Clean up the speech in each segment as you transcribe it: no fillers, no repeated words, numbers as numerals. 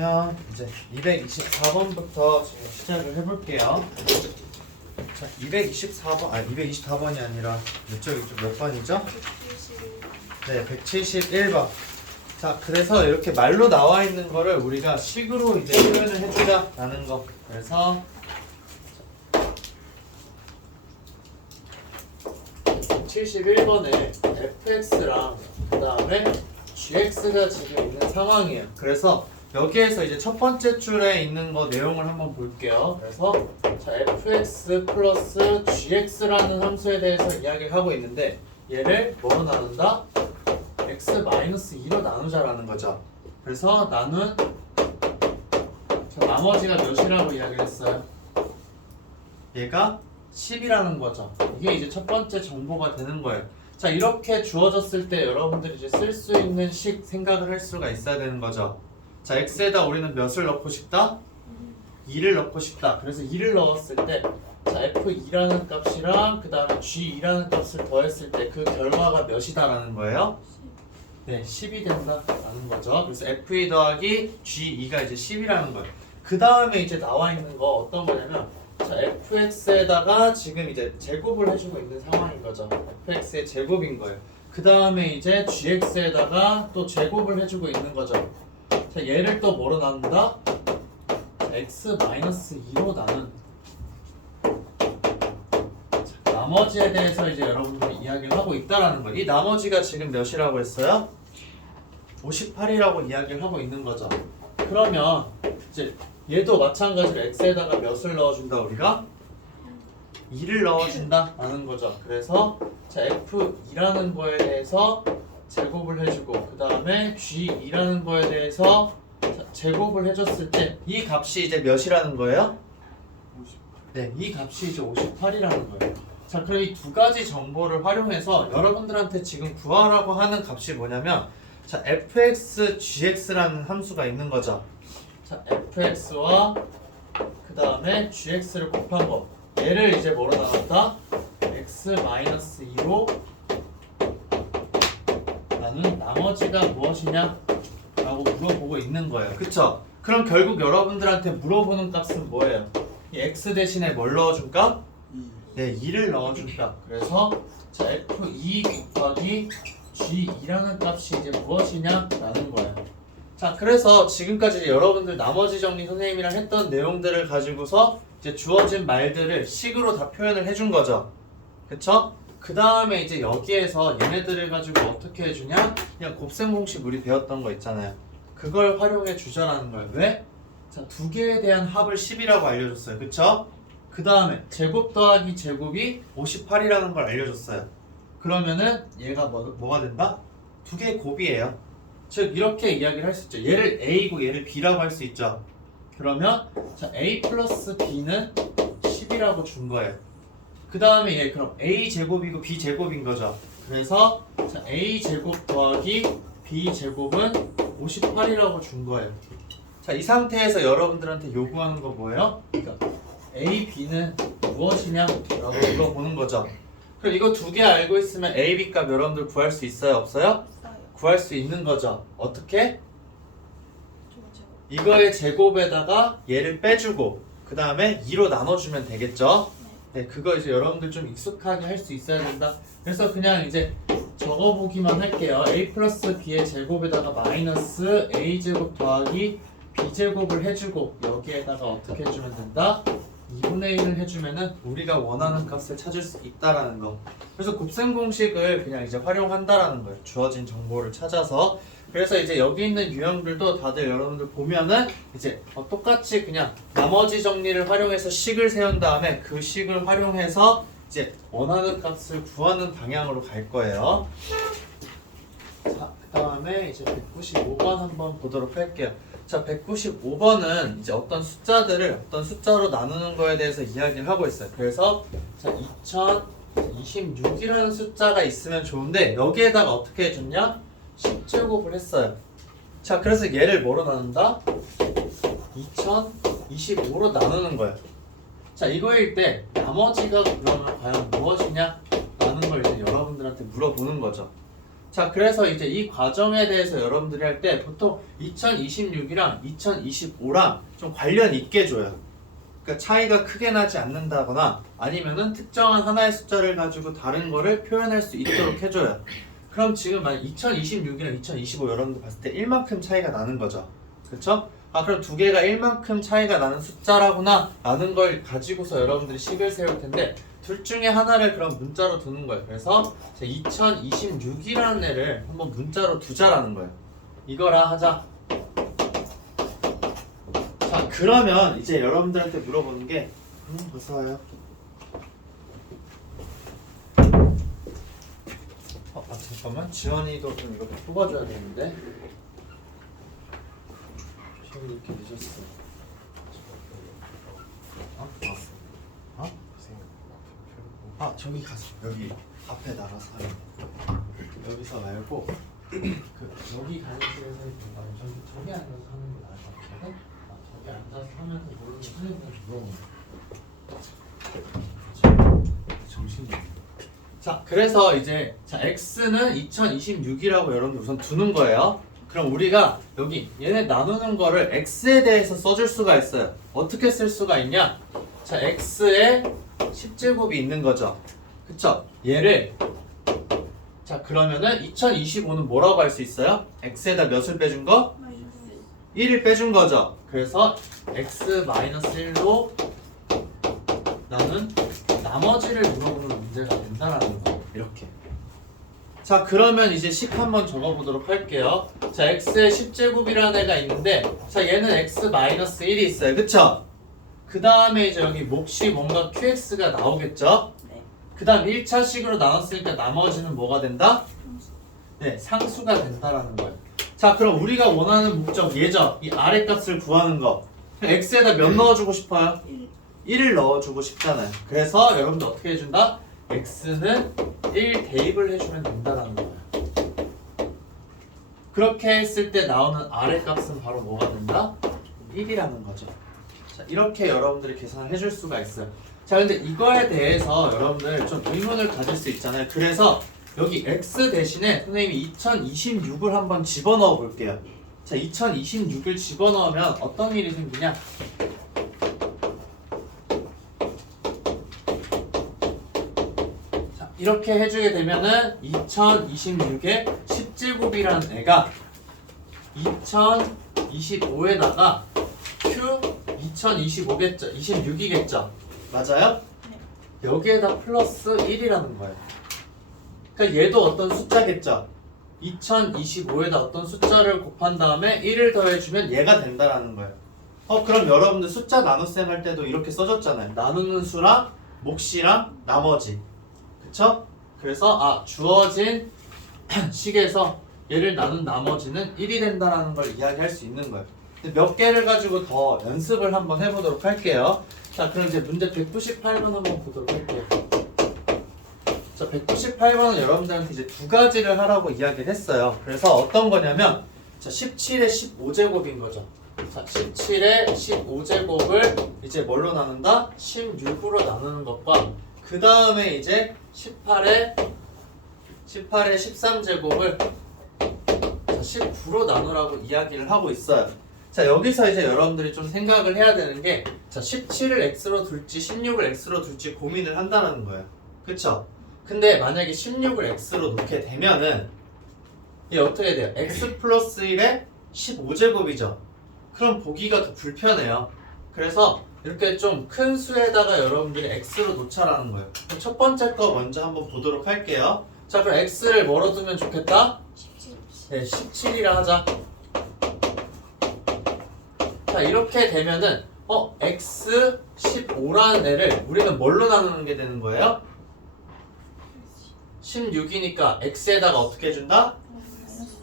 그러면 이제 224번부터 지금 시작을 해볼게요. 자, 224번, 224번이 아니라 이쪽 몇 번이죠? 네, 171번. 자, 그래서 이렇게 말로 나와 있는 거를 우리가 식으로 이제 표현을 해주자라는 거. 그래서 71번에 fx랑 그 다음에 gx가 지금 있는 상황이에요. 그래서 여기에서 이제 첫 번째 줄에 있는 거 내용을 한번 볼게요. 그래서 자, fx 플러스 gx라는 함수에 대해서 이야기를 하고 있는데 얘를 뭐로 나눈다? x 마이너스 2로 나누자라는 거죠. 그래서 나눈 자, 나머지가 몇이라고 이야기를 했어요? 얘가 10이라는 거죠. 이게 이제 첫 번째 정보가 되는 거예요. 자, 이렇게 주어졌을 때 여러분들이 이제 쓸 수 있는 식 생각을 할 수가 있어야 되는 거죠. 자, x에다 우리는 몇을 넣고 싶다? 2를 넣고 싶다. 그래서 2를 넣었을 때 자, f2라는 값이랑 그 다음에 g2라는 값을 더했을 때 그 결과가 몇이다라는 거예요? 네, 10이 된다라는 거죠. 그래서 f2 더하기 g2가 이제 10이라는 거예요. 그 다음에 이제 나와 있는 거 어떤 거냐면 자, fx에다가 지금 이제 제곱을 해주고 있는 상황인 거죠. fx의 제곱인 거예요. 그 다음에 이제 gx에다가 또 제곱을 해주고 있는 거죠. 자, 얘를 또 뭐로 나눈다? 자, x-2로 나눈. 자, 나머지에 대해서 이제 여러분들이 이야기를 하고 있다라는 거예요. 이 나머지가 지금 몇이라고 했어요? 58이라고 이야기를 하고 있는 거죠. 그러면 이제 얘도 마찬가지로 x에다가 몇을 넣어준다 우리가? 2를 넣어준다 라는 거죠. 그래서 자, f2라는 거에 대해서 제곱을 해주고 그 다음에 g2라는 거에 대해서 제곱을 해줬을 때 이 값이 이제 몇이라는 거예요? 50. 네, 이 값이 이제 58이라는 거예요. 자, 그럼 이 두 가지 정보를 활용해서 여러분들한테 지금 구하라고 하는 값이 뭐냐면 자, fx, gx라는 함수가 있는 거죠. 자, fx와 그 다음에 gx를 곱한 거 얘를 이제 뭐로 나눴다? x-2로 나눈 나머지가 무엇이냐? 라고 물어보고 있는 거예요. 그쵸? 그럼 결국 여러분들한테 물어보는 값은 뭐예요? 이 x 대신에 뭘 넣어준 값? 네, 2를 넣어준 값. 그래서 자, f2 곱하기 g2라는 값이 이제 무엇이냐? 라는 거예요. 자, 그래서 지금까지 여러분들 나머지 정리 선생님이랑 했던 내용들을 가지고서 이제 주어진 말들을 식으로 다 표현을 해준 거죠. 그쵸? 그 다음에 이제 여기에서 얘네들을 가지고 어떻게 해주냐? 그냥 곱셈 공식 우리 배웠던 거 있잖아요. 그걸 활용해 주자라는 거예요. 왜? 자, 두 개에 대한 합을 10이라고 알려줬어요. 그쵸? 그 다음에 제곱 더하기 제곱이 58이라는 걸 알려줬어요. 그러면은 얘가 뭐가 된다? 두 개의 곱이에요. 즉 이렇게 이야기를 할 수 있죠. 얘를 A고 얘를 B라고 할 수 있죠. 그러면 자, A 플러스 B는 10이라고 준 거예요. 그 다음에 얘 그럼 A 제곱이고 B 제곱인 거죠. 그래서 자, A 제곱 더하기 B 제곱은 58이라고 준 거예요. 자, 이 상태에서 여러분들한테 요구하는 거 뭐예요? 그러니까 A, B는 무엇이냐? 라고 물어보는 거죠. 그럼 이거 두 개 알고 있으면 A, B 값 여러분들 구할 수 있어요? 없어요? 구할 수 있는 거죠. 어떻게? 이거의 제곱에다가 얘를 빼주고 그 다음에 2로 나눠주면 되겠죠? 네, 그거 이제 여러분들 좀 익숙하게 할 수 있어야 된다. 그래서 그냥 이제 적어보기만 할게요. A 플러스 B의 제곱에다가 마이너스 A 제곱 더하기 B 제곱을 해주고 여기에다가 어떻게 해주면 된다? 2분의 1을 해주면은 우리가 원하는 값을 찾을 수 있다라는 거. 그래서 곱셈 공식을 그냥 이제 활용한다라는 거예요. 주어진 정보를 찾아서. 그래서 이제 여기 있는 유형들도 다들 여러분들 보면은 이제 똑같이 그냥 나머지 정리를 활용해서 식을 세운 다음에 그 식을 활용해서 이제 원하는 값을 구하는 방향으로 갈 거예요. 자, 그 다음에 이제 195번 한번 보도록 할게요. 자, 195번은 이제 어떤 숫자들을 어떤 숫자로 나누는 거에 대해서 이야기를 하고 있어요. 그래서 자, 2026이라는 숫자가 있으면 좋은데 여기에다가 어떻게 해줬냐? 10제곱을 했어요. 자, 그래서 얘를 뭐로 나눈다? 2025로 나누는 거예요. 자, 이거일 때 나머지가 그러면 과연 무엇이냐? 라는 걸 이제 여러분들한테 물어보는 거죠. 자, 그래서 이제 이 과정에 대해서 여러분들이 할 때 보통 2026이랑 2025랑 좀 관련 있게 줘요. 그러니까 차이가 크게 나지 않는다거나 아니면은 특정한 하나의 숫자를 가지고 다른 거를 표현할 수 있도록 해줘요. 그럼 지금 만약 2026이랑 2025 여러분들 봤을 때 1만큼 차이가 나는 거죠. 그쵸? 아, 그럼 두 개가 1만큼 차이가 나는 숫자라구나 라는 걸 가지고서 여러분들이 식을 세울 텐데 둘 중에 하나를 그럼 문자로 두는 거예요. 그래서 2026이라는 애를 한번 문자로 두자라는 거예요. 이거랑 하자. 자, 그러면 이제 여러분들한테 물어보는 게 벌써 와요. 잠깐만. 지원이도 좀 이렇게 뽑아줘야 되는데. 지원이 이렇게 늦었어. 저기 가서 여기 앞에 나가서 하는 여기서 말고 여기 가는 길에서 저기 앉아서 하는 게 나을 것 같은데. 저기 앉아서 하면서 모르는 선생님한테 물어보는 정신이 자, 그래서 이제 x는 2026이라고 여러분들 우선 두는 거예요. 그럼 우리가 여기 얘네 나누는 거를 x에 대해서 써줄 수가 있어요. 어떻게 쓸 수가 있냐? 자, x에 10제곱이 있는 거죠. 그쵸? 얘를 자, 그러면은 2025는 뭐라고 할 수 있어요? x에다 몇을 빼준 거? 1을 빼준 거죠. 그래서 x-1로 나는 나머지를 물어보는 문제가 된다라는 거. 이렇게. 자, 그러면 이제 식 한번 적어보도록 할게요. 자, x의 10제곱이라는 애가 있는데 자, 얘는 x-1이 있어요. 그쵸? 그 다음에 이제 여기 몫이 뭔가 qx가 나오겠죠? 네. 그 다음 1차식으로 나눴으니까 나머지는 뭐가 된다? 네, 상수가 된다라는 거예요. 자, 그럼 우리가 원하는 목적 얘죠? 이 아래 값을 구하는 거. x에다 몇 넣어주고 싶어요? 1을 넣어주고 싶잖아요. 그래서 여러분들 어떻게 해준다? x는 1 대입을 해주면 된다라는 거예요. 그렇게 했을 때 나오는 아래 값은 바로 뭐가 된다? 1이라는 거죠. 자, 이렇게 여러분들이 계산을 해줄 수가 있어요. 자, 근데 이거에 대해서 여러분들 좀 의문을 가질 수 있잖아요. 그래서 여기 x 대신에 선생님이 2026을 한번 집어넣어 볼게요. 자, 2026을 집어넣으면 어떤 일이 생기냐? 자, 이렇게 해주게 되면은 2026의 10제곱이라는 애가 2025에다가 q 2025겠죠? 26이겠죠? 맞아요? 네. 여기에다 플러스 1이라는 거예요. 그러니까 얘도 어떤 숫자겠죠? 2025에다 어떤 숫자를 곱한 다음에 1을 더해주면 얘가 된다라는 거예요. 그럼 여러분들 숫자 나눗셈 할 때도 이렇게 써줬잖아요. 나누는 수랑 몫이랑 나머지. 그쵸? 그래서 주어진 식에서 얘를 나눈 나머지는 1이 된다라는 걸 이야기할 수 있는 거예요. 몇 개를 가지고 더 연습을 한번 해보도록 할게요. 자, 그럼 이제 문제 198번 한번 보도록 할게요. 자, 198번은 여러분들한테 이제 두 가지를 하라고 이야기를 했어요. 그래서 어떤 거냐면, 자, 17의 15제곱인 거죠. 자, 17의 15제곱을 이제 뭘로 나눈다? 16으로 나누는 것과 그 다음에 이제 18의 13제곱을 19로 나누라고 이야기를 하고 있어요. 자, 여기서 이제 여러분들이 좀 생각을 해야 되는 게, 자, 17을 x로 둘지 16을 x로 둘지 고민을 한다는 거예요. 그쵸? 근데 만약에 16을 x로 놓게 되면은 얘 어떻게 돼요? x 플러스 1에 15제곱이죠. 그럼 보기가 더 불편해요. 그래서 이렇게 좀 큰 수에다가 여러분들이 x로 놓자라는 거예요. 첫 번째 거 먼저 한번 보도록 할게요. 자, 그럼 x를 뭐로 두면 좋겠다? 17. 네, 17이라 하자. 자, 이렇게 되면은 x 15라는 애를 우리는 뭘로 나누는 게 되는 거예요? 16이니까 x에다가 어떻게 해준다?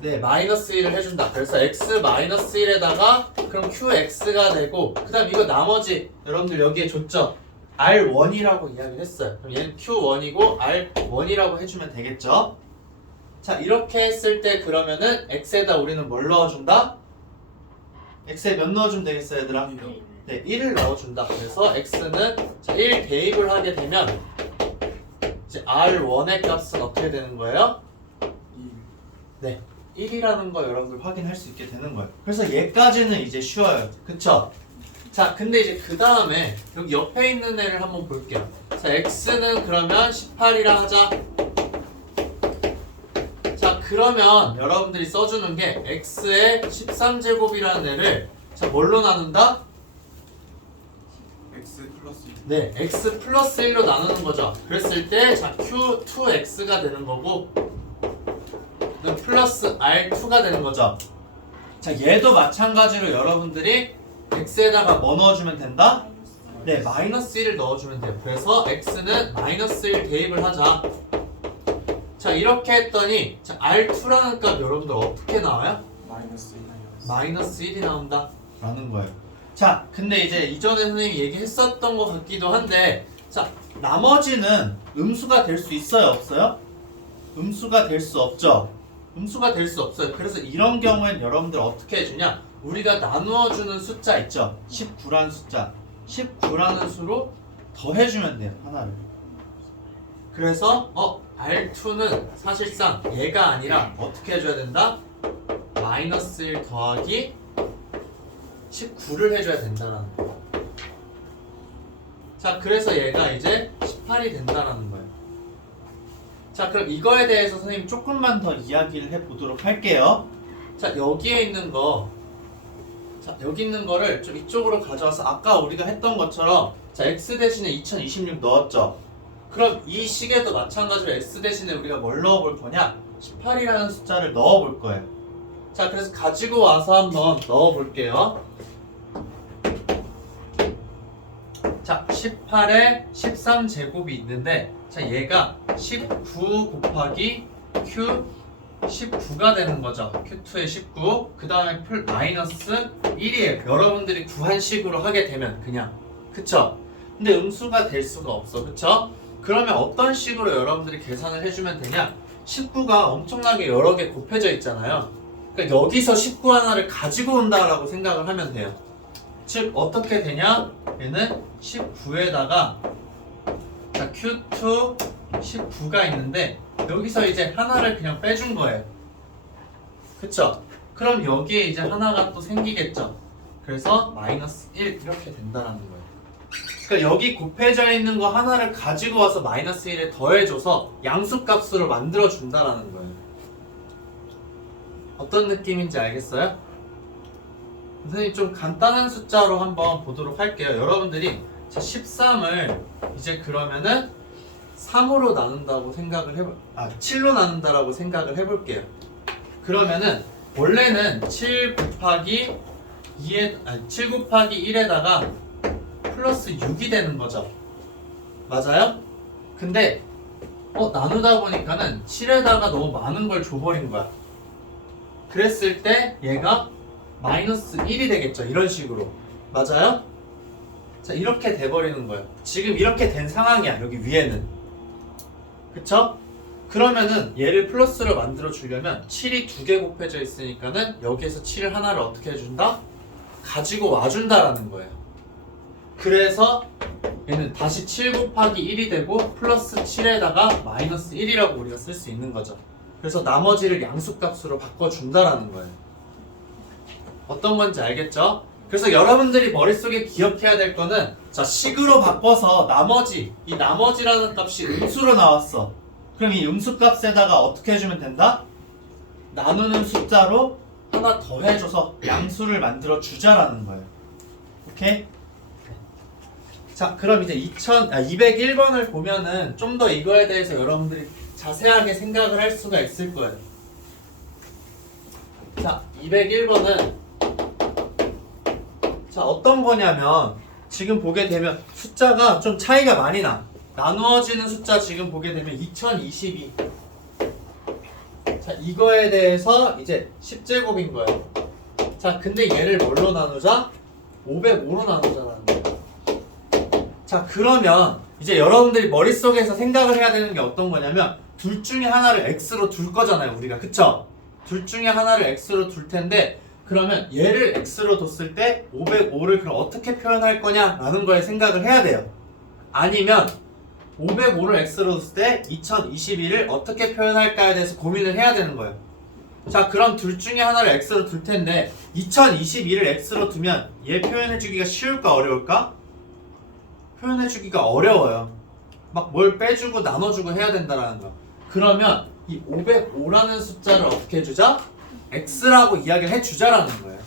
네, 마이너스 1을 해준다. 그래서 x 마이너스 1에다가 그럼 qx가 되고, 그 다음 이거 나머지 여러분들 여기에 줬죠? r1이라고 이야기를 했어요. 그럼 얘는 q1이고 r1이라고 해주면 되겠죠? 자, 이렇게 했을 때 그러면은 x에다 우리는 뭘 넣어준다? x에 몇 넣어주면 되겠어요, 얘들아? 네, 1을 넣어준다. 그래서 x는 1 대입을 하게 되면 이제 r1의 값은 어떻게 되는 거예요? 네, 1이라는 거 여러분들 확인할 수 있게 되는 거예요. 그래서 얘까지는 이제 쉬워요. 그쵸? 자, 근데 이제 그 다음에 여기 옆에 있는 애를 한번 볼게요. 자, x는 그러면 18이라 하자. 자, 그러면 여러분들이 써주는 게 x의 13제곱이라는 애를 자, 뭘로 나눈다? x 플러스 1. 네, x 플러스 1로 나누는 거죠. 그랬을 때 자, q2x가 되는 거고 플러스 r2가 되는 거죠. 자, 얘도 마찬가지로 여러분들이 x에다가 뭐 넣어주면 된다? 네, 마이너스 1을 넣어주면 돼요. 그래서 x는 마이너스 1 대입을 하자. 자, 이렇게 했더니 자, r2라는 값 여러분들 어떻게 나와요? 마이너스 1. 마이너스 1이 나온다 라는 거예요. 자, 근데 이제 이전에 선생님이 얘기했었던 것 같기도 한데 자, 나머지는 음수가 될 수 있어요? 없어요? 음수가 될 수 없죠? 음수가 될 수 없어요. 그래서 이런 경우엔 여러분들 어떻게 해주냐? 우리가 나누어주는 숫자 있죠? 19라는 숫자 19라는 수로 더해주면 돼요. 하나를. 그래서 R2는 사실상 얘가 아니라 어떻게 해줘야 된다? 마이너스 1 더하기 19를 해줘야 된다라는 거예요. 자, 그래서 얘가 이제 18이 된다라는 거예요. 자, 그럼 이거에 대해서 선생님 조금만 더 이야기를 해보도록 할게요. 자, 여기에 있는 거, 자, 여기 있는 거를 좀 이쪽으로 가져와서 아까 우리가 했던 것처럼 자, x 대신에 2026 넣었죠. 그럼 이 식에도 마찬가지로 x 대신에 우리가 뭘 넣어볼 거냐? 18이라는 숫자를 넣어볼 거예요. 자, 그래서 가지고 와서 한번 넣어볼게요. 자, 18에 13제곱이 있는데 자, 얘가 19 곱하기 q 19가 되는 거죠. q2에 19. 그 다음에 마이너스 1이에요. 여러분들이 구한 식으로 하게 되면 그냥. 그쵸? 근데 음수가 될 수가 없어. 그쵸? 그러면 어떤 식으로 여러분들이 계산을 해주면 되냐? 19가 엄청나게 여러 개 곱해져 있잖아요. 그러니까 여기서 19 하나를 가지고 온다라고 생각을 하면 돼요. 즉 어떻게 되냐? 얘는 19에다가 자, Q2 19가 있는데 여기서 이제 하나를 그냥 빼준 거예요. 그쵸? 그럼 여기에 이제 하나가 또 생기겠죠. 그래서 마이너스 1 이렇게 된다는 거예요. 그러니까 여기 곱해져 있는 거 하나를 가지고 와서 마이너스 1에 더해줘서 양수값으로 만들어준다라는 거예요. 어떤 느낌인지 알겠어요? 선생님 좀 간단한 숫자로 한번 보도록 할게요. 여러분들이 자, 13을 이제 그러면은 3으로 나눈다고 생각을 7로 나눈다라고 생각을 해볼게요. 그러면은 원래는 7 곱하기 1에다가 플러스 6이 되는 거죠. 맞아요? 근데 나누다 보니까는 7에다가 너무 많은 걸 줘버린 거야. 그랬을 때 얘가 마이너스 1이 되겠죠. 이런 식으로. 맞아요? 자, 이렇게 돼버리는 거예요. 지금 이렇게 된 상황이야. 여기 위에는. 그쵸? 그러면은 얘를 플러스로 만들어 주려면 7이 2개 곱해져 있으니까는 여기에서 7 하나를 어떻게 해준다? 가지고 와준다라는 거예요. 그래서 얘는 다시 7 곱하기 1이 되고 플러스 7에다가 마이너스 1이라고 우리가 쓸 수 있는 거죠. 그래서 나머지를 양수값으로 바꿔준다라는 거예요. 어떤 건지 알겠죠? 그래서 여러분들이 머릿속에 기억해야 될 거는 자, 식으로 바꿔서 이 나머지라는 값이 음수로 나왔어. 그럼 이 음수값에다가 어떻게 해주면 된다? 나누는 숫자로 하나 더 해줘서 양수를 만들어 주자라는 거예요. 오케이? 자, 그럼 이제 201번을 보면은 좀 더 이거에 대해서 여러분들이 자세하게 생각을 할 수가 있을 거예요. 자, 201번은 자, 어떤 거냐면 지금 보게 되면 숫자가 좀 차이가 많이 나. 나누어지는 숫자 지금 보게 되면 2022. 자, 이거에 대해서 이제 10제곱인 거예요. 자, 근데 얘를 뭘로 나누자? 505로 나누자라는 거예요. 자, 그러면 이제 여러분들이 머릿속에서 생각을 해야 되는 게 어떤 거냐면 둘 중에 하나를 x로 둘 거잖아요, 우리가. 그쵸? 둘 중에 하나를 x로 둘 텐데 그러면 얘를 x로 뒀을 때 505를 그럼 어떻게 표현할 거냐라는 거에 생각을 해야 돼요. 아니면 505를 x로 뒀을 때 2021을 어떻게 표현할까에 대해서 고민을 해야 되는 거예요. 자, 그럼 둘 중에 하나를 x로 둘 텐데 2022를 x로 두면 얘 표현해주기가 쉬울까 어려울까? 표현해주기가 어려워요. 막 뭘 빼주고 나눠주고 해야 된다라는 거. 그러면 이 505라는 숫자를 어떻게 해주자? x라고 이야기를 해주자라는 거예요.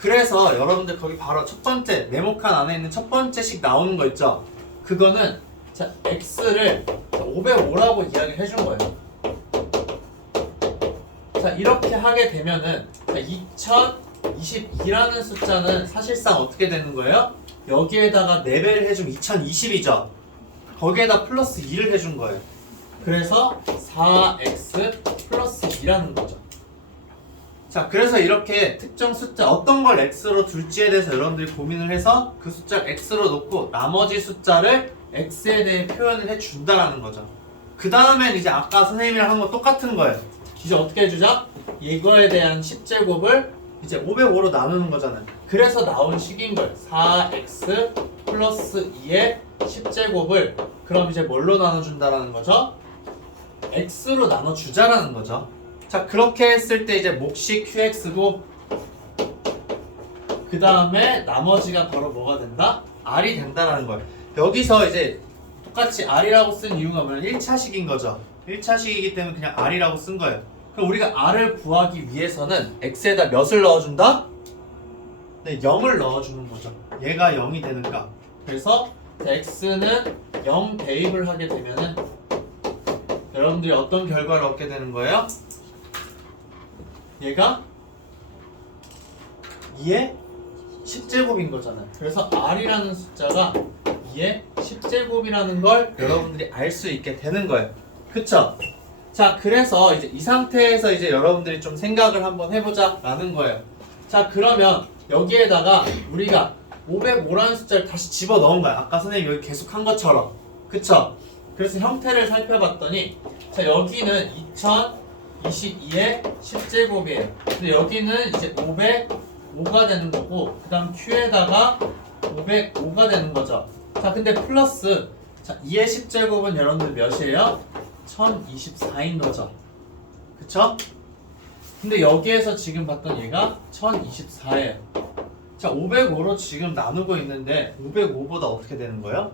그래서 여러분들 거기 바로 첫 번째 네모칸 안에 있는 첫 번째씩 나오는 거 있죠? 그거는 자 x를 505라고 이야기를 해준 거예요. 자 이렇게 하게 되면은 2022라는 숫자는 사실상 어떻게 되는 거예요? 여기에다가 4배를 해주면 2020이죠. 거기에다 플러스 2를 해준 거예요. 그래서 4x 플러스 2라는 거죠. 자 그래서 이렇게 특정 숫자 어떤 걸 x로 둘지에 대해서 여러분들이 고민을 해서 그 숫자를 x로 놓고 나머지 숫자를 x에 대해 표현을 해준다라는 거죠. 그 다음엔 이제 아까 선생님이랑 한 거 똑같은 거예요. 이제 어떻게 해주자? 이거에 대한 10제곱을 이제 505로 나누는 거잖아요. 그래서 나온 식인 거예요. 4x 플러스 2의 10제곱을 그럼 이제 뭘로 나눠준다라는 거죠? x로 나눠주자라는 거죠. 자 그렇게 했을 때 이제 몫이 qx고 그 다음에 나머지가 바로 뭐가 된다? r이 된다라는 거예요. 여기서 이제 똑같이 r이라고 쓴 이유가 뭐냐면 1차식인 거죠. 1차식이기 때문에 그냥 r이라고 쓴 거예요. 그럼 우리가 r을 구하기 위해서는 x에다 몇을 넣어준다? 네, 0을 넣어주는 거죠. 얘가 0이 되는가? 그래서 x는 0 대입을 하게 되면은 여러분들이 어떤 결과를 얻게 되는 거예요? 얘가 2의 10제곱인 거잖아요. 그래서 r이라는 숫자가 2의 10제곱이라는 걸 여러분들이 알 수 있게 되는 거예요. 그쵸? 자, 그래서 이제 이 상태에서 이제 여러분들이 좀 생각을 한번 해보자 라는 거예요. 자, 그러면 여기에다가 우리가 505라는 숫자를 다시 집어 넣은 거야. 아까 선생님 여기 계속 한 것처럼. 그쵸? 그래서 형태를 살펴봤더니 자, 여기는 2022의 10제곱이에요. 근데 여기는 이제 505가 되는 거고 그 다음 Q에다가 505가 되는 거죠. 자, 근데 플러스 자, 2의 10제곱은 여러분들 몇이에요? 1024인 거죠. 그쵸? 근데 여기에서 지금 봤던 얘가 1024예요. 자, 505로 지금 나누고 있는데 505보다 어떻게 되는 거예요?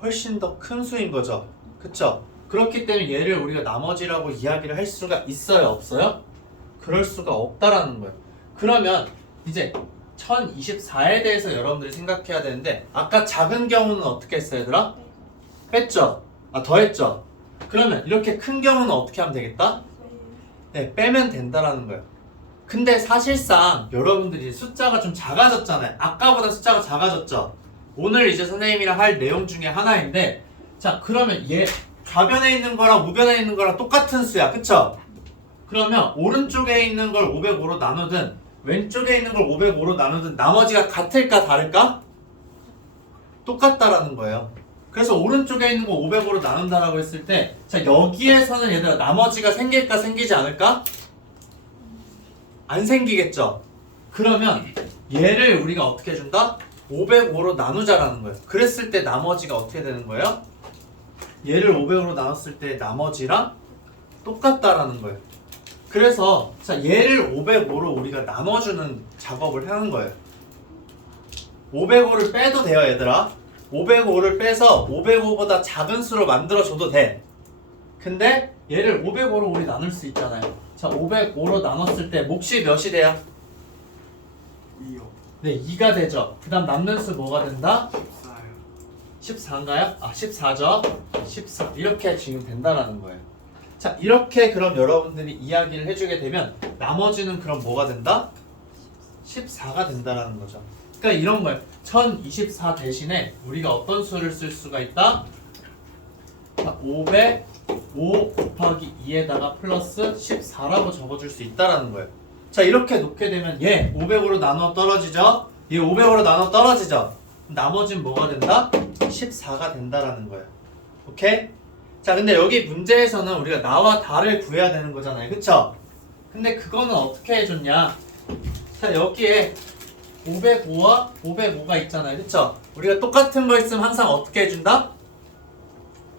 훨씬 더 큰 수인 거죠. 그쵸? 그렇기 때문에 얘를 우리가 나머지라고 이야기를 할 수가 있어요? 없어요? 그럴 수가 없다라는 거예요. 그러면 이제 1024에 대해서 여러분들이 생각해야 되는데 아까 작은 경우는 어떻게 했어요, 얘들아? 뺐죠? 아, 더했죠? 그러면 이렇게 큰 경우는 어떻게 하면 되겠다? 네, 빼면 된다라는 거예요. 근데 사실상 여러분들이 숫자가 좀 작아졌잖아요. 아까보다 숫자가 작아졌죠? 오늘 이제 선생님이랑 할 내용 중에 하나인데 자 그러면 얘 좌변에 있는 거랑 우변에 있는 거랑 똑같은 수야. 그쵸? 그러면 오른쪽에 있는 걸 505로 나누든 왼쪽에 있는 걸 505로 나누든 나머지가 같을까 다를까? 똑같다라는 거예요. 그래서 오른쪽에 있는 거 505로 나눈다라고 했을 때 자 여기에서는 얘들아 나머지가 생길까 생기지 않을까? 안 생기겠죠? 그러면 얘를 우리가 어떻게 해준다? 505로 나누자라는 거예요. 그랬을 때 나머지가 어떻게 되는 거예요? 얘를 500으로 나눴을 때 나머지랑 똑같다라는 거예요. 그래서 자 얘를 505로 우리가 나눠주는 작업을 하는 거예요. 505를 빼도 돼요, 얘들아. 505를 빼서 505보다 작은 수로 만들어줘도 돼. 근데 얘를 505로 우리 나눌 수 있잖아요. 자 505로 나눴을 때 몫이 몇이 돼요? 2요. 네, 2가 되죠. 그 다음 남는 수 뭐가 된다? 14요. 14인가요? 아, 14죠? 14. 이렇게 지금 된다라는 거예요. 자, 이렇게 그럼 여러분들이 이야기를 해주게 되면 나머지는 그럼 뭐가 된다? 14가 된다라는 거죠. 그러니까 이런 거예요. 1024 대신에 우리가 어떤 수를 쓸 수가 있다? 자, 505 곱하기 2에다가 플러스 14라고 적어줄 수 있다라는 거예요. 자, 이렇게 놓게 되면 얘 500으로 나눠 떨어지죠? 얘 500으로 나눠 떨어지죠? 나머지는 뭐가 된다? 14가 된다라는 거예요. 오케이? 자, 근데 여기 문제에서는 우리가 나와 다를 구해야 되는 거잖아요. 그쵸? 근데 그거는 어떻게 해줬냐? 자, 여기에 505와 505가 있잖아요. 그쵸? 우리가 똑같은 거 있으면 항상 어떻게 해준다?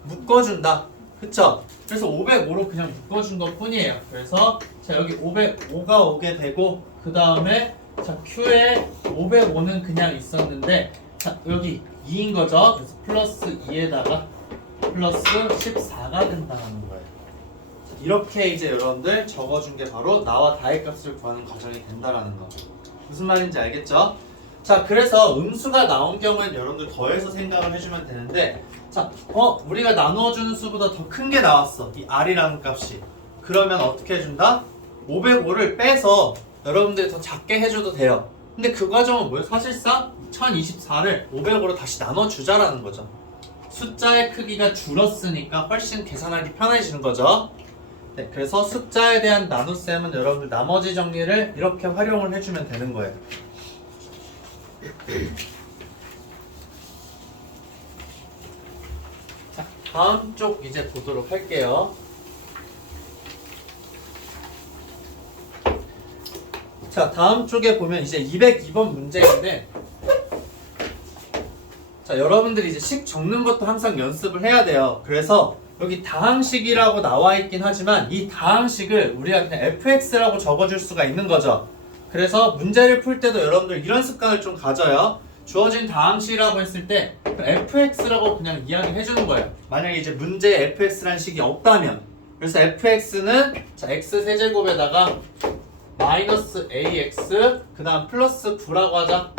묶어준다. 그쵸? 그래서 505로 그냥 묶어준 것 뿐이에요. 그래서 자 여기 505가 오게 되고 그 다음에 자 Q에 505는 그냥 있었는데 자 여기 2인 거죠. 그래서 플러스 2에다가 플러스 14가 된다는 거예요. 이렇게 이제 여러분들 적어준 게 바로 나와 다의 값을 구하는 과정이 된다라는 거. 무슨 말인지 알겠죠? 자 그래서 음수가 나온 경우엔 여러분들 더해서 생각을 해주면 되는데 자 우리가 나누어주는 수보다 더 큰 게 나왔어. 이 R이라는 값이. 그러면 어떻게 해준다? 505를 빼서 여러분들이 더 작게 해줘도 돼요. 근데 그 과정은 뭐예요? 사실상 1024를 505로 다시 나눠주자라는 거죠. 숫자의 크기가 줄었으니까 훨씬 계산하기 편해지는 거죠. 네, 그래서 숫자에 대한 나눗셈은 여러분들 나머지 정리를 이렇게 활용을 해주면 되는 거예요. 자, 다음 쪽 이제 보도록 할게요. 자, 다음 쪽에 보면 이제 202번 문제인데 자, 여러분들이 이제 식 적는 것도 항상 연습을 해야 돼요. 그래서 여기 다항식이라고 나와 있긴 하지만 이 다항식을 우리가 그냥 fx라고 적어줄 수가 있는 거죠. 그래서 문제를 풀 때도 여러분들 이런 습관을 좀 가져요. 주어진 다항식이라고 했을 때 fx라고 그냥 이야기해 주는 거예요. 만약에 이제 문제에 fx라는 식이 없다면 그래서 fx는 자 x 세제곱에다가 마이너스 ax 그 다음 플러스 9라고 하자.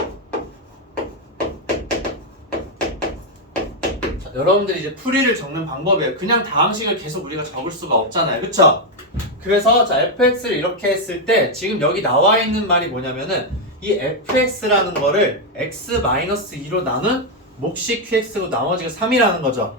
자, 여러분들이 이제 풀이를 적는 방법이에요. 그냥 다항식을 계속 우리가 적을 수가 없잖아요. 그쵸? 그래서 자 fx를 이렇게 했을 때 지금 여기 나와 있는 말이 뭐냐면은 이 fx라는 거를 x-2로 나눈 몫이 qx고 나머지가 3이라는 거죠.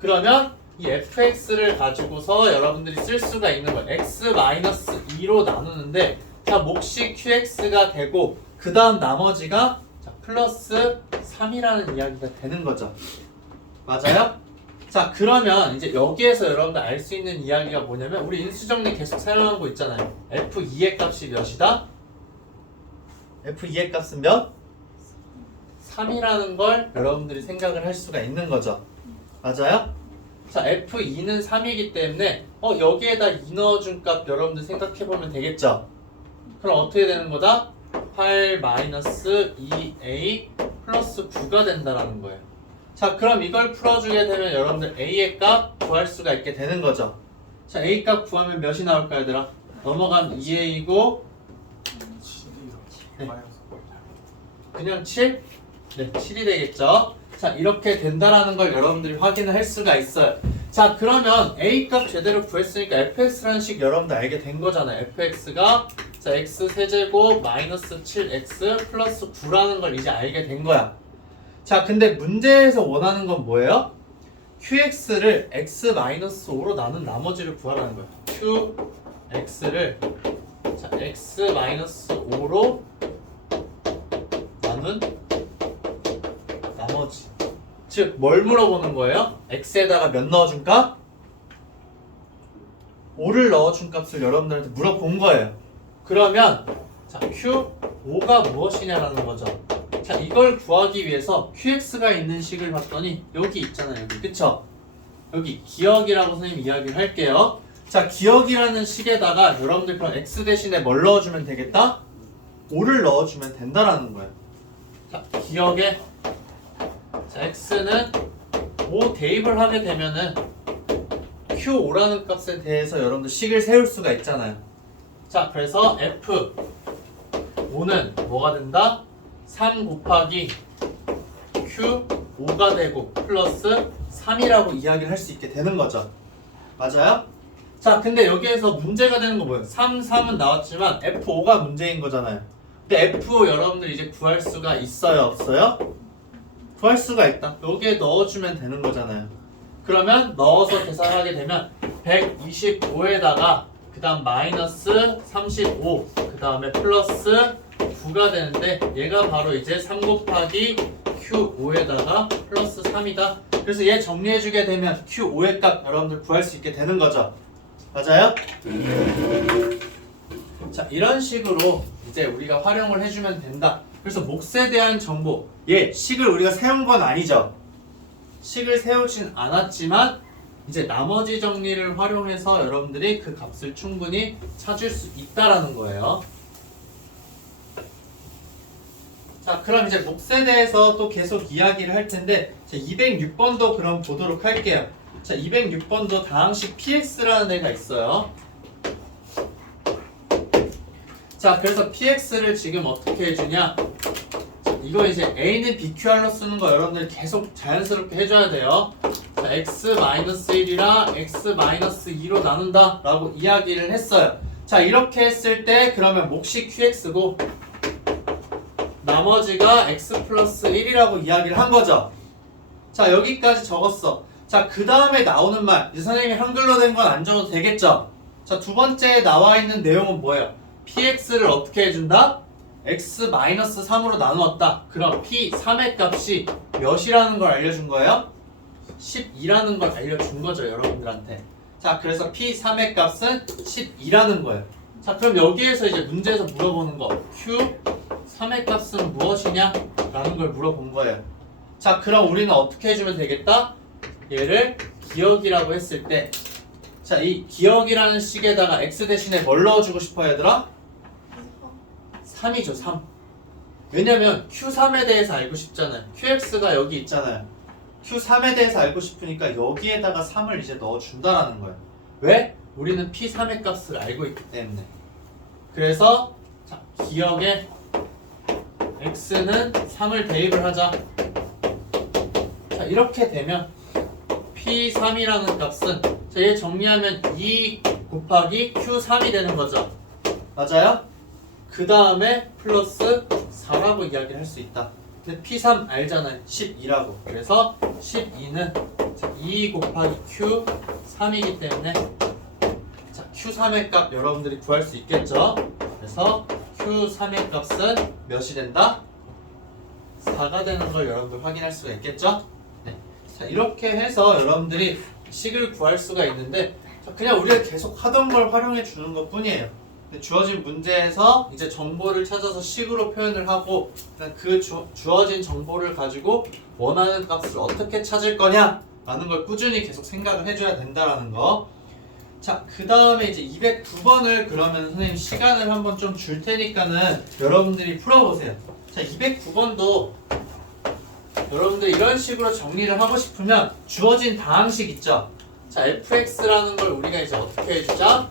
그러면 이 fx를 가지고서 여러분들이 쓸 수가 있는 거예요. x-2로 나누는데 자 몫이 qx가 되고 그 다음 나머지가 자, 플러스 3이라는 이야기가 되는 거죠. 맞아요? 자 그러면 이제 여기에서 여러분들 알 수 있는 이야기가 뭐냐면 우리 인수정리 계속 사용하는 거 있잖아요. f2의 값이 몇이다? f2의 값은 몇? 3이라는 걸 여러분들이 생각을 할 수가 있는 거죠. 맞아요? 자 f2는 3이기 때문에 여기에다 2 넣어준 값 여러분들 생각해보면 되겠죠? 그럼 어떻게 되는 거다? 8-2a 플러스 9가 된다라는 거예요. 자 그럼 이걸 풀어주게 되면 여러분들 a의 값 구할 수가 있게 되는 거죠. 자 a 값 구하면 몇이 나올까 얘들아? 넘어가면 2a이고 7이요. 네. 그냥 7? 네 7이 되겠죠. 자 이렇게 된다라는 걸 여러분들이 확인을 할 수가 있어요. 자 그러면 a 값 제대로 구했으니까 fx라는 식 여러분들 알게 된 거잖아요. fx가 자 x 세제곱 마이너스 7x 플러스 9라는 걸 이제 알게 된 거야. 자 근데 문제에서 원하는 건 뭐예요? qx를 x-5로 나눈 나머지를 구하라는 거예요. qx를 자 x-5로 나눈 나머지 즉 뭘 물어보는 거예요? x에다가 몇 넣어준 값? 5를 넣어준 값을 여러분들한테 물어본 거예요. 그러면 자 q5가 무엇이냐라는 거죠. 자 이걸 구하기 위해서 qx가 있는 식을 봤더니 여기 있잖아요. 여기 그쵸? 여기 기억이라고 선생님 이야기를 할게요. 자 기억이라는 식에다가 여러분들 그럼 x 대신에 뭘 넣어주면 되겠다? 5를 넣어주면 된다라는 거예요. 자 기억에 자 x는 5 대입을 하게 되면은 q5라는 값에 대해서 여러분들 식을 세울 수가 있잖아요. 자 그래서 f5는 뭐가 된다? 3 곱하기 q5가 되고 플러스 3이라고 이야기를 할 수 있게 되는 거죠. 맞아요? 자 근데 여기에서 문제가 되는 거 뭐예요? 3, 3은 나왔지만 f5가 문제인 거잖아요. 근데 f5 여러분들 이제 구할 수가 있어요? 없어요? 구할 수가 있다. 여기에 넣어주면 되는 거잖아요. 그러면 넣어서 계산하게 되면 125에다가 그 다음 마이너스 35 그 다음에 플러스 9가 되는데 얘가 바로 이제 3 곱하기 Q5에다가 플러스 3이다. 그래서 얘 정리해주게 되면 Q5의 값 여러분들 구할 수 있게 되는 거죠. 맞아요? 자 이런 식으로 이제 우리가 활용을 해주면 된다. 그래서 몫에 대한 정보 얘 식을 우리가 세운 건 아니죠. 식을 세우진 않았지만 이제 나머지 정리를 활용해서 여러분들이 그 값을 충분히 찾을 수 있다라는 거예요. 자, 그럼 이제 몫에 대해서 또 계속 이야기를 할 텐데, 자, 206번도 그럼 보도록 할게요. 자, 206번도 다항식 px라는 애가 있어요. 자, 그래서 px를 지금 어떻게 해주냐? 이거 이제 a는 BQR로 쓰는 거 여러분들 계속 자연스럽게 해줘야 돼요. 자, x-1이랑 x-2로 나눈다 라고 이야기를 했어요. 자, 이렇게 했을 때 그러면 몫이 qx고 나머지가 x 플러스 1이라고 이야기를 한 거죠. 자, 여기까지 적었어. 자, 그 다음에 나오는 말, 이제 선생님이 한글로 된 건 안 적어도 되겠죠? 자, 두 번째에 나와 있는 내용은 뭐예요? px를 어떻게 해준다? x-3으로 나누었다. 그럼 p3의 값이 몇이라는 걸 알려준 거예요? 12라는 걸 알려준 거죠, 여러분들한테. 자, 그래서 p3의 값은 12라는 거예요. 자, 그럼 여기에서 이제 문제에서 물어보는 거, q3의 값은 무엇이냐? 라는 걸 물어본 거예요. 자, 그럼 우리는 어떻게 해주면 되겠다? 얘를 기억이라고 했을 때, 자, 이 기억이라는 식에다가 x 대신에 뭘 넣어주고 싶어요, 얘들아? 3이죠, 3. 왜냐면 q3에 대해서 알고 싶잖아요. qx가 여기 있잖아요. q3에 대해서 알고 싶으니까 여기에다가 3을 이제 넣어준다라는 거예요. 왜? 우리는 p3의 값을 알고 있기 때문에. 그래서 자, 기억에 x는 3을 대입을 하자. 자, 이렇게 되면 p3이라는 값은 자, 얘 정리하면 2 곱하기 q3이 되는 거죠. 맞아요? 그 다음에 플러스 4라고 이야기를 할 수 있다. 근데 P3 알잖아요. 12라고. 그래서 12는 2 곱하기 Q3이기 때문에 자, Q3의 값 여러분들이 구할 수 있겠죠? 그래서 Q3의 값은 몇이 된다? 4가 되는 걸 여러분들 확인할 수가 있겠죠? 네. 자, 이렇게 해서 여러분들이 식을 구할 수가 있는데 그냥 우리가 계속 하던 걸 활용해 주는 것 뿐이에요. 주어진 문제에서 이제 정보를 찾아서 식으로 표현을 하고 그 주어진 정보를 가지고 원하는 값을 어떻게 찾을 거냐 라는 걸 꾸준히 계속 생각을 해줘야 된다라는 거. 자, 그 다음에 이제 209번을 그러면 선생님 시간을 한번 좀 줄 테니까는 여러분들이 풀어보세요. 자, 209번도 여러분들 이런 식으로 정리를 하고 싶으면 주어진 다항식 있죠? 자, fx라는 걸 우리가 이제 어떻게 해주자?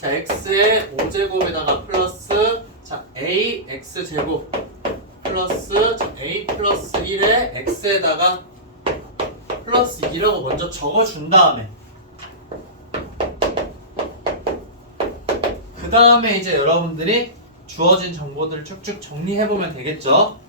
자, x의 5제곱에다가 플러스 자, a x제곱 플러스 자, a 플러스 1에 x에다가 플러스 2라고 먼저 적어준 다음에 그 다음에 이제 여러분들이 주어진 정보들을 쭉쭉 정리해보면 되겠죠?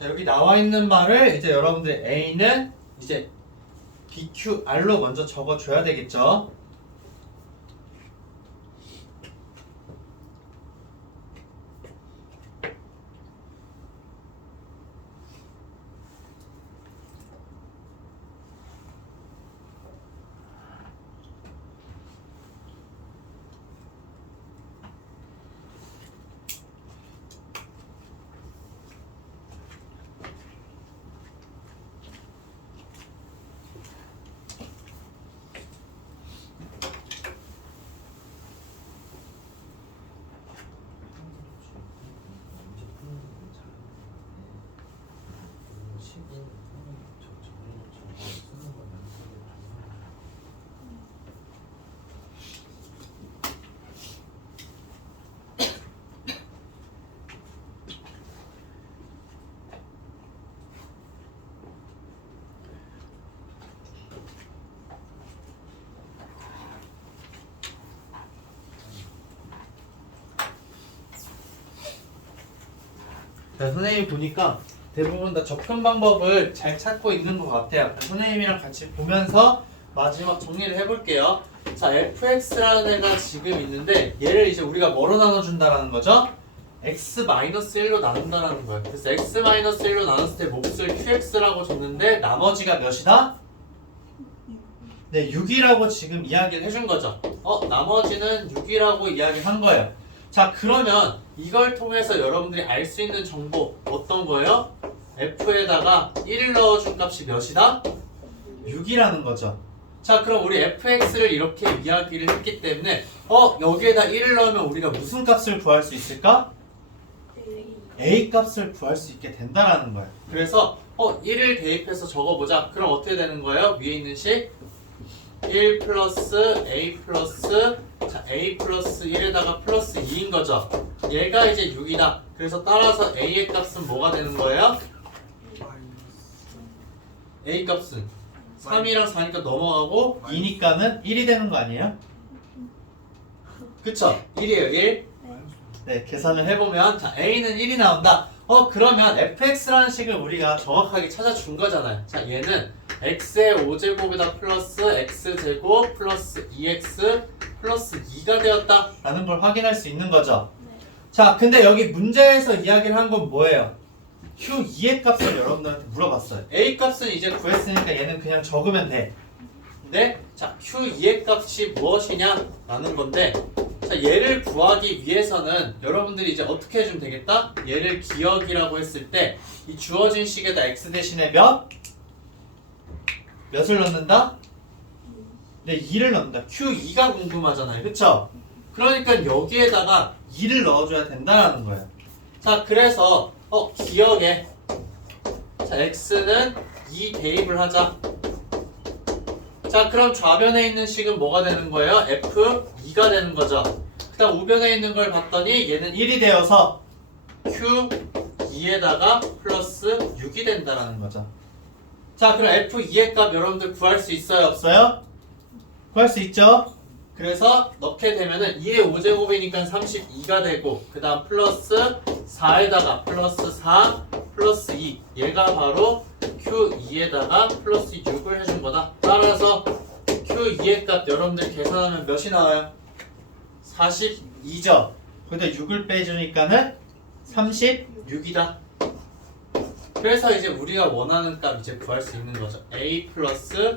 자, 여기 나와 있는 말을 이제 여러분들 A는 이제 BQR로 먼저 적어줘야 되겠죠? 자, 선생님이 보니까 대부분 다 접근 방법을 잘 찾고 있는 것 같아요. 선생님이랑 같이 보면서 마지막 정리를 해볼게요. 자, fx라는 애가 지금 있는데 얘를 이제 우리가 뭐로 나눠준다라는 거죠? x-1로 나눈다라는 거예요. 그래서 x-1로 나눴을 때 몫을 qx라고 줬는데 나머지가 몇이다? 네, 6이라고 지금 이야기를 해준 거죠. 나머지는 6이라고 이야기한 거예요. 자, 그러면 이걸 통해서 여러분들이 알 수 있는 정보 어떤 거예요? f에다가 1을 넣어준 값이 몇이다? 6이라는 거죠. 자, 그럼 우리 fx를 이렇게 이야기를 했기 때문에 여기에다 1을 넣으면 우리가 무슨 값을 구할 수 있을까? a 값을 구할 수 있게 된다라는 거예요. 그래서 1을 대입해서 적어보자. 그럼 어떻게 되는 거예요? 위에 있는 식 1 플러스 a 플러스 자, a 플러스 1에다가 플러스 2인 거죠. 얘가 이제 6이다. 그래서 따라서 a의 값은 뭐가 되는 거예요? a 값은 3이랑 4니까 넘어가고 2니까는 1이 되는 거 아니에요? 그쵸? 1이에요 1. 네, 계산을 해보면 자, a는 1이 나온다. 그러면 fx라는 식을 우리가 정확하게 찾아준 거잖아요. 자, 얘는 x의 5제곱에다 플러스 x제곱 플러스 2x 플러스 2가 되었다 라는 걸 확인할 수 있는 거죠. 자, 근데 여기 문제에서 이야기를 한 건 뭐예요? q2의 값을 여러분들한테 물어봤어요. a 값은 이제 구했으니까 얘는 그냥 적으면 돼. 근데 자, q2의 값이 무엇이냐 라는 건데 자, 얘를 구하기 위해서는 여러분들이 이제 어떻게 해주면 되겠다? 얘를 기억이라고 했을 때 이 주어진 식에다 x 대신에 몇을 넣는다? 네, 2를 넣는다. q2가 궁금하잖아요. 그쵸? 그러니까 여기에다가 2를 넣어줘야 된다는 거예요. 자, 그래서 기억에 자, x는 2 대입을 하자. 자, 그럼 좌변에 있는 식은 뭐가 되는 거예요? f2가 되는 거죠. 그 다음 우변에 있는 걸 봤더니 얘는 1이 되어서 q2에다가 플러스 6이 된다는 거죠. 자, 그럼 f2의 값 여러분들 구할 수 있어요? 없어요? 구할 수 있죠? 그래서 넣게 되면은 2의 5제곱이니까 32가 되고 그 다음 플러스 4에다가 플러스 4 플러스 2 얘가 바로 q2에다가 플러스 6을 해준 거다. 따라서 q2의 값 여러분들 계산하면 몇이 나와요? 42죠. 거기다 6을 빼주니까는 36이다. 그래서 이제 우리가 원하는 값 이제 구할 수 있는 거죠. a 플러스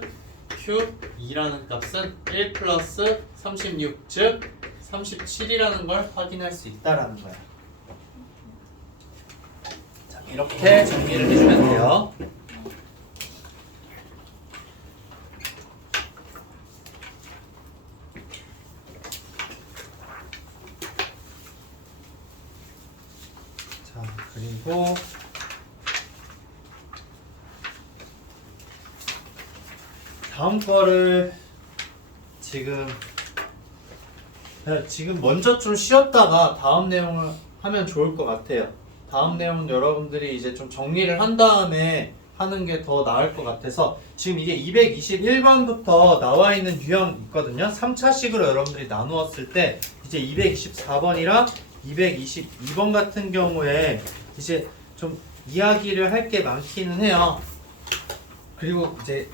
q2라는 값은 1 플러스 36, 즉 37이라는 걸 확인할 수 있다라는 거야. 자, 이렇게 정리를 해주면 돼요. 자, 그리고 다음 거를 지금 먼저 좀 쉬었다가 다음 내용을 하면 좋을 것 같아요. 다음 내용은 여러분들이 이제 좀 정리를 한 다음에 하는 게 더 나을 것 같아서 지금 이게 221번부터 나와 있는 유형 있거든요. 3차식으로 여러분들이 나누었을 때 이제 224번이랑 222번 같은 경우에 이제 좀 이야기를 할 게 많기는 해요. 그리고 이제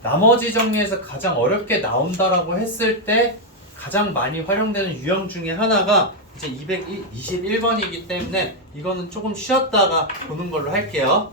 나머지 정리에서 가장 어렵게 나온다라고 했을 때 가장 많이 활용되는 유형 중에 하나가 이제 221번이기 때문에 이거는 조금 쉬었다가 보는 걸로 할게요.